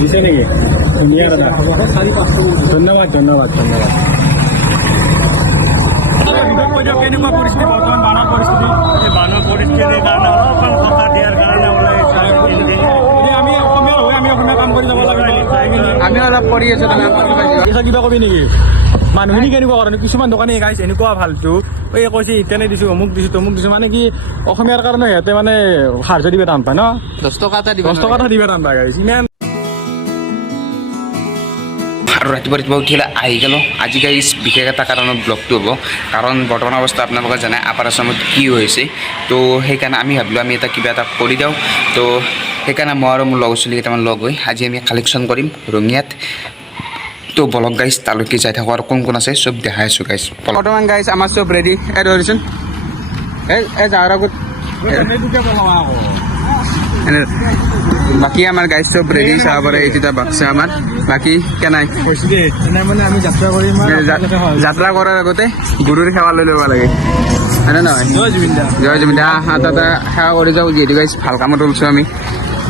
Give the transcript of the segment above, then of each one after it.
দিছে নেকি ধুনীয়া দাদা ধন্যবাদ ধন্যবাদ ধন্যবাদ কেনেকুৱা পৰিস্থিতি বৰ্তমান বানৰ পৰিস্থিতি এই বানৰ পৰিস্থিতিৰ কাৰণে অলপমান কথা দিয়াৰ কাৰণে ওলাই আমি অসমীয়া হৈ আমি অসমীয়া কাম কৰি যাব লাগে আমি অলপ কৰি আছো কিবা কবি নেকি মানুহখিনি কেনেকুৱা কৰে কিছুমান দোকানী গাইছে এনেকুৱা ভালটো এই কৈছে ইতেনে দিছোঁ অমুক দিছোঁ তমুক দিছোঁ মানে কি অসমীয়াৰ কাৰণে সিহঁতে মানে সাহায্য দিবে টান পায় ন 10 টকা এটা দিব 10 টকা এটা দিবে টান পায় গাইছে ইমান আৰু ৰাতিপুৱা উঠিলে আহি গ'লো আজি গাইজ বিশেষ এটা কাৰণত ব্লগটো হ'ব কাৰণ বৰ্তমান অৱস্থা আপোনালোকে জানে আপাৰ আছামত কি হৈছে তো সেইকাৰণে আমি ভাবিলোঁ আমি এটা কিবা এটা কৰি দিওঁ তো সেইকাৰণে মই আৰু মোৰ লগৰ ছোৱালী কেইটামান লগ হৈ আজি আমি কালেকশ্যন কৰিম ৰঙিয়াত তো বলক গাইজ তালৈকে যাই থাকোঁ আৰু কোন কোন আছে চব দেখাই আছোঁ গাইজ বৰ্তমান গাইজ আমাৰ চব ৰেডি এই ধৰিছোন এই যাৰ আগত বাকী আমাৰ গাইজ চব ৰেডি চাব পাৰে এইটো বাক্সা আমাৰ বাকী কেনাই মানে আমি যাত্ৰা কৰিম যাত্ৰা কৰাৰ আগতে গুৰুৰ সেৱা লৈ ল'ব লাগে হয়নে নহয় জয় জুবিন দা তাতে সেৱা কৰি যাওঁ যিহেতু গাইজ ভাল কামত ওলছোঁ আমি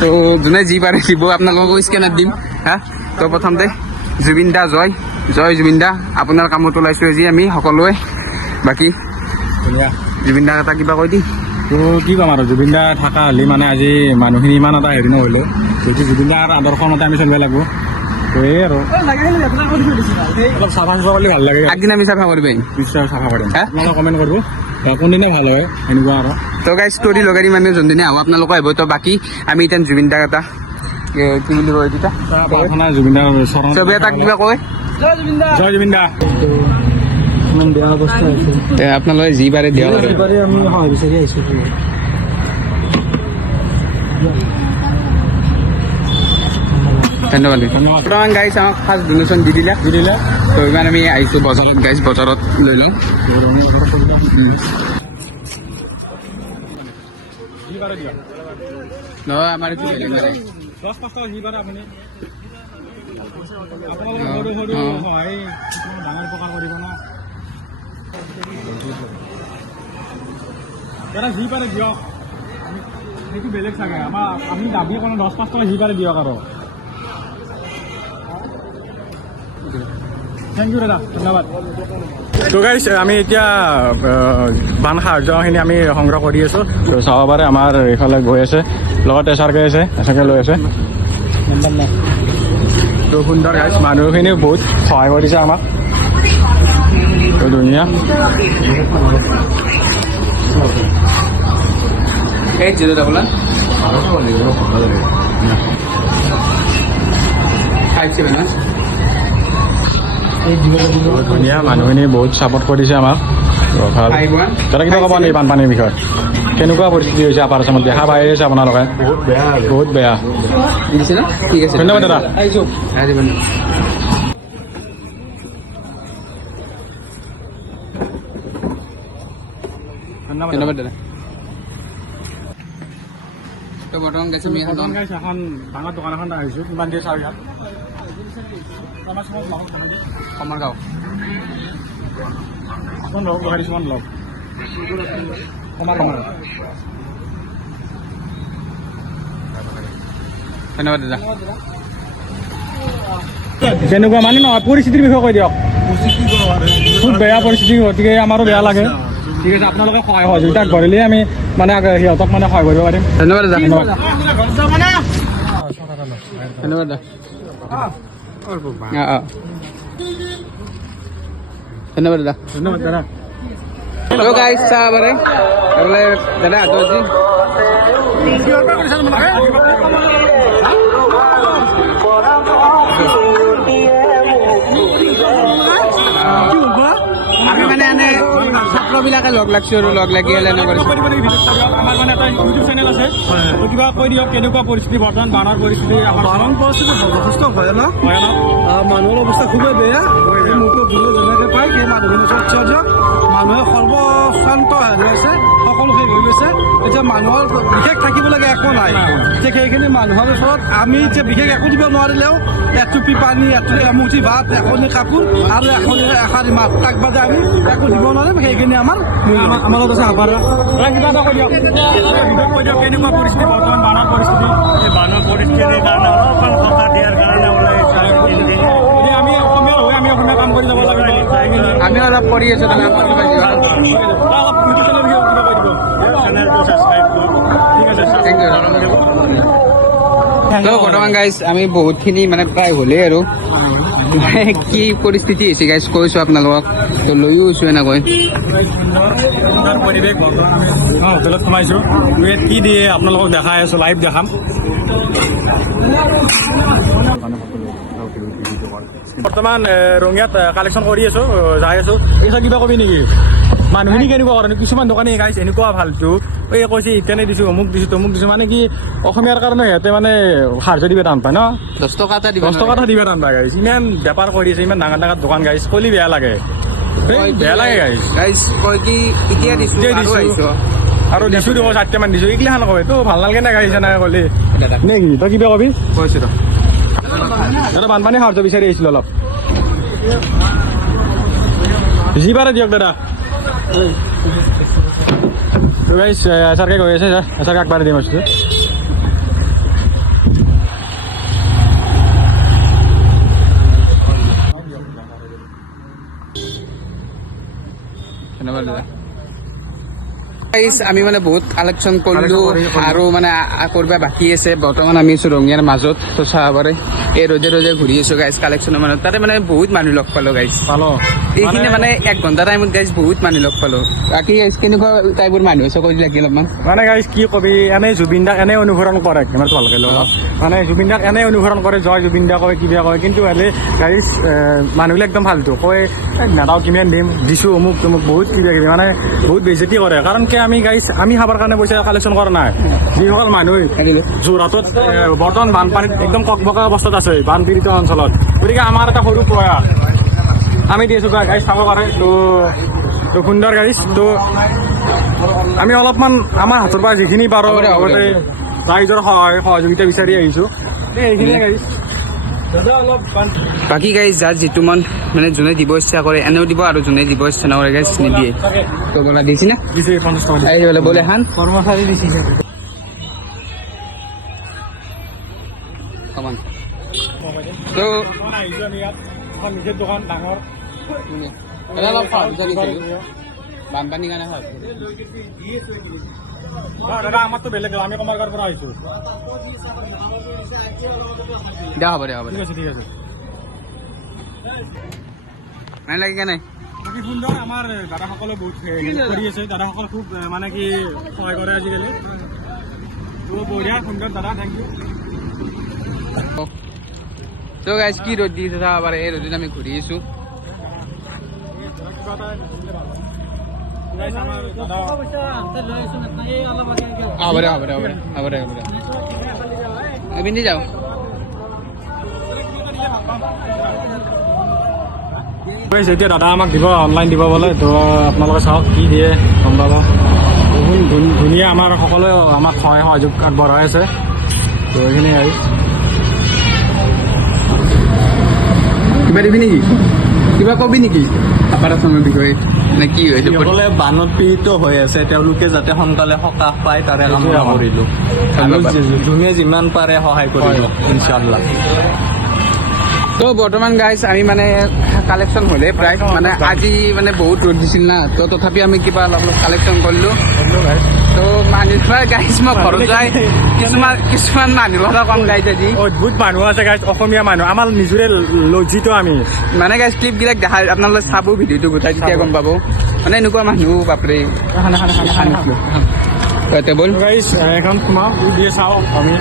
তো যোনে যি পাৰে দিব আপোনালোকক স্কেনাৰ দিম হা তো প্ৰথমতে জুবিন দা জয় জয় জুবিন দা আপোনাৰ কামত ওলাইছোঁ আজি আমি সকলোৱে বাকী জুবিন দাক এটা কিবা কৈ দিম তো কি ক'ম আৰু জুবিন দা থকা হ'লে মানে আজি মানুহখিনি ইমান এটা হেৰি নহ'লেও যিহেতু জুবিন দাৰ আদৰ্শমতে আমি চলিব লাগিব তো এই আৰু অলপ চাফা চাফা কৰিলে ভাল লাগে আগদিন আমি চাফা কৰিব নিশ্চয় চাফা কৰিম আপোনালোকে কমেণ্ট কৰিব কোনদিনা ভাল হয় সেনেকুৱা আৰু তো গাইজ ষ্টৰি লগাই দিম আমি যোনদিনা আহোঁ আপোনালোকে আহিব তো বাকী আমি এতিয়া জুবিন দাক এটা কি বুলি কয় তেতিয়া প্ৰাৰ্থনা জুবিন দাৰ চবে তাক কিবা কয় জয় জুবিন দা ইমান বেয়া অৱস্থা হৈছে আপোনালোকে যি পাৰে দিয়ক আমি সহায় বিচাৰি আহিছোঁ ধন্যবাদ বৰ্তমান গাইজ আমাক ফাৰ্ষ্ট ডনেশ্যন দি দিলে তো ইমান আমি আহিছোঁ বজাৰত গাইজ বজাৰত লৈ লওঁ নহয় আমাৰ এইটো বেলেগ মানে 10-5 টকা যি পাৰে আপুনি আপোনালোকৰ সৰু সৰু সহায় ডাঙৰ প্ৰকাৰ কৰিব না দাদা যি পাৰে দিয়ক সেইটো বেলেগ চাগে আমাৰ আমি দাবী কৰোঁ 10-5 টকা যি পাৰে দিয়ক আৰু থেংক ইউ দাদা ধন্যবাদ তো গাইজ আমি এতিয়া বান সাহায্যখিনি আমি সংগ্ৰহ কৰি আছোঁ তো চাব পাৰে আমাৰ এইফালে গৈ আছে লগত এচাৰকে আছে এচাৰকে লৈ আছে তো সুন্দৰ গাইজ মানুহখিনিও বহুত সহায় কৰিছে আমাক তো ধুনীয়া এই জিৰো ডাবল ধুনীয়া মানুহখিনি বহুত ছাপোৰ্ট কৰিছে আমাক ভাল দাদা কিবা ক'ব নেকি বানপানীৰ বিষয়ে কেনেকুৱা পৰিস্থিতি হৈছে আপাৰ আছামত দেখা পাই আছে আপোনালোকে বহুত বেয়া ঠিক আছে ধন্যবাদ দাদা ধন্যবাদ দাদা তো বৰ্তমান গাইছে আমি এখন এখন ডাঙৰ দোকান এখন আহিছোঁ কিমান দিয়ে চাওঁ ইয়াত কমৰগাঁও কিছুমান লগ লগাই কিছুমান লগ ধন্যবাদ দাদা তেনেকুৱা মানে নহয় পৰিস্থিতিৰ বিষয়ে কৈ দিয়ক খুব বেয়া পৰিস্থিতি গতিকে আমাৰো বেয়া লাগে ঠিক আছে আপোনালোকে সহায় সহযোগিতা আগবাঢ়িলে আমি মানে সিহঁতক মানে সহায় কৰিব পাৰিম ধন্যবাদ দাদা ধন্যবাদ দাদা ধন্যবাদ দাদা ধন্যবাদ দাদা হেল্ল' গাইজ চাহ বাৰে বোলে দাদা দৰ্জি আমি মানে এনে ছাত্ৰবিলাকে লগ লাগছোঁ আৰু লগ লাগি হ'লে এনে কৰিছোঁ আমাৰ মানে এটা ইউটিউব চেনেল আছে কিবা কৈ দিয়ক কেনেকুৱা পৰিস্থিতি বৰ্তমান বানৰ পৰিস্থিতি বানৰ পৰিস্থিতি যথেষ্ট ভয়ানক মানুহৰ অৱস্থা খুবেই বেয়া মোকো যোনে যেনেকৈ পায় সেই মানুহখিনি মানুহে সৰ্বশান্ত হৈ আছে সকলো শেষ হৈ গৈছে এতিয়া মানুহৰ বিশেষ থাকিবলগীয়া একো নাই এতিয়া সেইখিনি মানুহৰ ওচৰত আমি এতিয়া বিশেষ একো দিব নোৱাৰিলেও এটুপি পানী এমুঠি ভাত এখনি কাপোৰ আৰু এষাৰি মাছ তাক বাদে আমি একো দিব নোৱাৰিম সেইখিনি আমাৰ লগত আছে আভাৰা কিবা এটা কৈ দিয়ক কেনেকুৱা পৰিস্থিতি বৰ্তমান বানৰ পৰিস্থিতি এই বানৰ পৰিস্থিতিৰ কাৰণে অলপমান কথা দিয়াৰ কৰি আছো তুমি অলপ ইউটিউব চেনেলৰ বিষয়ে কিবা কৈ দিব। চেনেলটো ছাবস্ক্ৰাইব কৰক। ঠিক আছে থেংক ইউ। তো বৰ্তমান গাইজ আমি বহুতখিনি মানে প্ৰায় হ'লেই আৰু কি পৰিস্থিতি হৈছে গাইজ কৈছোঁ আপোনালোকক, তো লৈও গৈছোঁ এনেকৈ। সুন্দৰ পৰিৱেশ বৰ্তমান হোটেলত সোমাইছোঁ। ইয়াত কি দিয়ে আপোনালোকক দেখাই আছোঁ, লাইভ দেখাম। বৰ্তমান ৰঙিয়াত কালেকশ্যন কৰি আছোঁ, যাই আছোঁ। এইচা কিবা কবি নেকি? মানুহখিনি কেনেকুৱা কৰে? কিছুমান দোকানী গাইছ এনেকুৱা ভালটো এই কৈছে ইতেনে দিছোঁ, অমুক দিছোঁ, তমুক দিছোঁ, মানে কি অসমীয়াৰ কাৰণে সিহঁতে মানে সাহায্য দিব টান পায় ন। 10 টকা এটা দিব 10 টকা এটা দিব টান পায় গাইছ। ইমান বেপাৰ কৰি আছে, ইমান ডাঙৰ ডাঙৰ দোকান গাইছ, কলি বেয়া লাগে। বেয়া লাগে গাইছ। গাইজ কয় কি এতিয়া দিছোঁ এতিয়া আৰু দিছোঁ। আহিছোঁ। আৰু দিছোঁ দিব 4টামান দিছোঁ, এইগিলাখান কয় তো ভাল নালাগে নাই গাইছ এনেকৈ ক'লি নে কি? তই কিবা কবি? কৈছোঁ ৰ দাদা বানপানী সাহায্য বিচাৰি আহিছিলোঁ অলপ। যি পাৰে দিয়ক দাদা। তো গাইছ এচাৰকে কৈ আছে, এচাৰকে আগবাঢ়ি দিম আছোঁ। ধন্যবাদ দাদা। গাইজ আমি মানে বহুত কালেকশ্যন কৰিলোঁ আৰু মানে কৰিব বাকী আছে। বৰ্তমান আমি আছোঁ ৰঙিয়াৰ মাজত, তো চাব পাৰে এই ৰজে ৰজে ঘূৰি আছোঁ গাইজ কালেকশ্যনৰ মাজত। তাতে মানে বহুত মানুহ লগ পালোঁ গাইজ। পালো এইখিনি মানে 1 ঘণ্টা টাইমত গাইজ বহুত মানুহ লগ পালোঁ। বাকী গাইজ কেনেকুৱা টাইপৰ মানুহ আছে কৈ দিলে অলপমান। মানে গাইছ কি কবি, এনেই জুবিন দাক এনেই অনুসৰণ কৰে, ইমান ভালকৈ লগ মানে জুবিন দাক এনেই অনুসৰণ কৰে, জয় জুবিন দা কয়, কিবা কয়, কিন্তু হ'লে গাইছ মানুহবিলাক একদম ভালটো কয়, নাদাও কিমান দিম, দিছোঁ অমুক তমুক, বহুত কিবা কিবি মানে বহুত বেজতি কৰে। কাৰণ কি আমি গাইছ আমি খাবৰ কাৰণে পইচা কালেকশ্যন কৰা নাই। যিসকল মানুহ যোৰহাটত বৰ্তমান বানপানীত একদম ককবকা অৱস্থাত আছে, বানপীড়িত অঞ্চলত, গতিকে আমাৰ এটা সৰু প্ৰয়াস আমি দি আছোঁ গাইছ চাব পাৰে। তো সুন্দৰ গাইছ, তো আমি অলপমান আমাৰ হাতৰ পৰা যিখিনি পাৰোঁ লগতে ৰাইজৰ সহযোগিতা বিচাৰি আহিছোঁ, এইখিনিয়ে গাইছ। দাদা অলপ বাকী গাইজ যাৰ যিটো মন মানে যোনে দিব ইচ্ছা কৰে এনেও দিব, আৰু যোনে দিব ইচ্ছা নকৰে গাইজ নিদিয়ে। তো বলা দিছি না দিছে 50 টকা এই বলে বলে হান কৰ্মচাৰী দিছে। কমান। তো আহিছোঁ আমি ইয়াত এখন নিজেৰ দোকান ডাঙৰ অলপ বানপানীৰ কাৰণে হয় দাদা আমাৰতো বেলেগ, আমি কমাৰগাঁৱৰ পৰা আহিছোঁ। দিয়া হ'ব দিয়া হ'ব ঠিক আছে ঠিক আছে। নাই লাগে কেনে বাকী সুন্দৰ আমাৰ দাদাসকলে বহুত কৰি আছে, দাদাসকল খুব মানে কি সহায় কৰে আজিকালি। তো বঢ়িয়া সুন্দৰ দাদা, থেংক ইউ। তো গাইজ কি ৰ'দ দি চাব পাৰে, এই ৰ'দত আমি ঘূৰি আছোঁ। হ'ব দে হ'ব দে হ'ব দে হ'ব দে হ'ব দে পিন্ধি যাওঁ। এতিয়া দাদা আমাক দিব, অনলাইন দিব বোলে, তো আপোনালোকে চাওক কি দিয়ে গম পাব। বহুত ধুনীয়া আমাৰ সকলোৱে আমাক সহায় সহযোগ আগবঢ়াই আছে, তো এইখিনি আৰু কিবা দিবি নেকি, কিবা কবি নেকি আপাৰ আছামৰ বিষয়ে, নে কি হৈছে? যিসকলে বানত পীড়িত হৈ আছে তেওঁলোকে যাতে সোনকালে সকাহ পায় তাৰে কামনা কৰিলোঁ, আৰু যোনে যিমান পাৰে সহায় কৰিব ইনশাআল্লাহ। তো বৰ্তমান গাইজ আমি মানে কালেকশ্যন হ'লে প্ৰায় মানে আজি মানে বহুত ৰ'দ দিছিল না, তো তথাপি আমি কিবা অলপ অলপ কালেকশ্যন কৰিলোঁ। তো মানুহ প্ৰায় গাইজ মই ঘৰত যাই কিছুমান মানুহৰ কথা কম গাইজ আজি। অদ্ভুত মানুহ আছে গাইজ, অসমীয়া মানুহ আমাৰ নিজৰে লজ্জিত আমি। মানে গাইজ ক্লিপবিলাক দেখাই আপোনালোকে চাব, ভিডিঅ'টো গোটাই তেতিয়া গম পাব মানে এনেকুৱা মানুহ বাপৰে। বল গাইজ এখন সোমাওঁ দিয়ে চাওঁ আমি।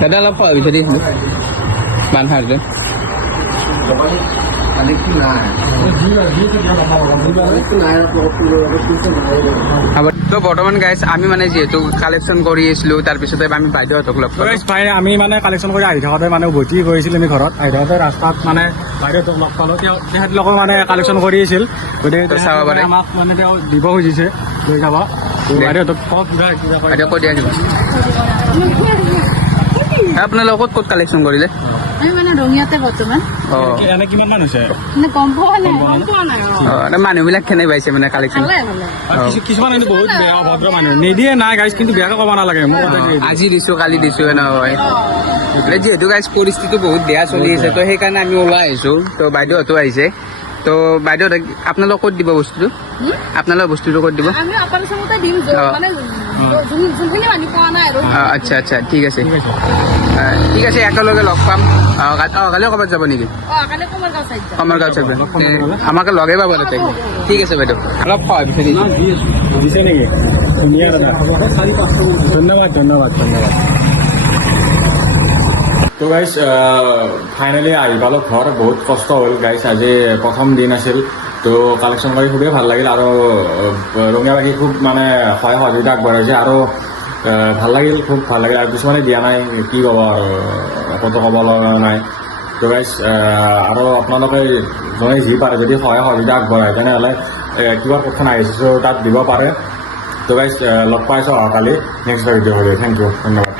দাদা অলপ খোৱা বিচাৰি বানসাৰটো তো বৰ্তমান গাইজ আমি মানে যিহেতু কালেকশ্যন কৰি আছিলোঁ, তাৰপিছতে আমি বাইদেউহঁতক লগ পালোঁ। আমি মানে কালেকশ্যন কৰি আহি থাকোঁতে মানে উভতি গৈছিলোঁ আমি ঘৰত, আহি থাকোঁতে ৰাস্তাত মানে বাইদেউহঁতক লগ পালোঁ। তেখেতলোকেও মানে কালেকশ্যন কৰি আছিল, গতিকে চাব পাৰে। আমাক মানে তেওঁ দিব খুজিছে, লৈ যাব। বাইদেউহঁতক কওক কিবা কিবা কয়। বাইদেউ কৈ দিয়া কিবা। আপোনালোকে ক'ত ক'ত কালেকশ্যন কৰিলে? আমি মানে ৰঙিয়াতে বৰ্তমান অঁ এনে কিমান মান হৈছে? মানে গম পোৱা নাই অঁ মানুহবিলাক কেনে পাইছে মানে কালেকশ্যন? ভালে ভালে কিছুমান কিন্তু বহুত বেয়া অভদ্ৰ মানুহ নিদিয়ে নাই গাইজ, কিন্তু বেয়াকৈ ক'ব নালাগে মোক। আজি দিছোঁ কালি দিছোঁ এনেকুৱা হয়। যিহেতু গাইজ পৰিস্থিতি বহুত বেয়া চলি আছে, তো সেইকাৰণে আমি ওলাই আহিছোঁ। তো বাইদেউহঁতো আহিছে, তো বাইদেউ আপোনালোক ক'ত দিব বস্তুটো আপোনালোক বস্তুটো ক'ত দিব আমি অপাৰেশ্যনতে দিম অ। মানে যোনখিনি মানুহ পোৱা নাই আৰু আচ্ছা আচ্ছা ঠিক আছে ঠিক আছে একেলগে লগ পাম কালিও ক'ৰবাত যাব নেকি কালি কমৰগাঁও চাইড যাম কমৰগাঁও চাইড আমাকে লগে পাব তাতে ঠিক আছে বাইদেউ অলপ সহায় বিচাৰি দিছে নেকি ধুনীয়া দাদা ধন্যবাদ ধন্যবাদ ধন্যবাদ তো গাইজ ফাইনেলি আহি পালোঁ ঘৰ বহুত কষ্ট হ'ল গাইজ আজি প্ৰথম দিন আছিল তো কালেকশ্যন কৰি খুবেই ভাল লাগিল আৰু ৰঙিয়াবাসী খুব মানে সহায় সহযোগিতা আগবঢ়াইছে আৰু ভাল লাগিল খুব ভাল লাগিল আৰু কিছুমানে দিয়া নাই কি ক'ব আৰু ক'তো ক'ব লগা নাই তো গাইজ আৰু আপোনালোকে যোনে যি পাৰে যদি সহায় সহযোগিতা আগবঢ়ায় তেনেহ'লে কিবা কোডখন আহিছোঁ তাত দিব পাৰে তো গাইজ লগ পাইছোঁ অহাকালি নেক্সট ভিডিঅ' হ'লে থেংক ইউ ধন্যবাদ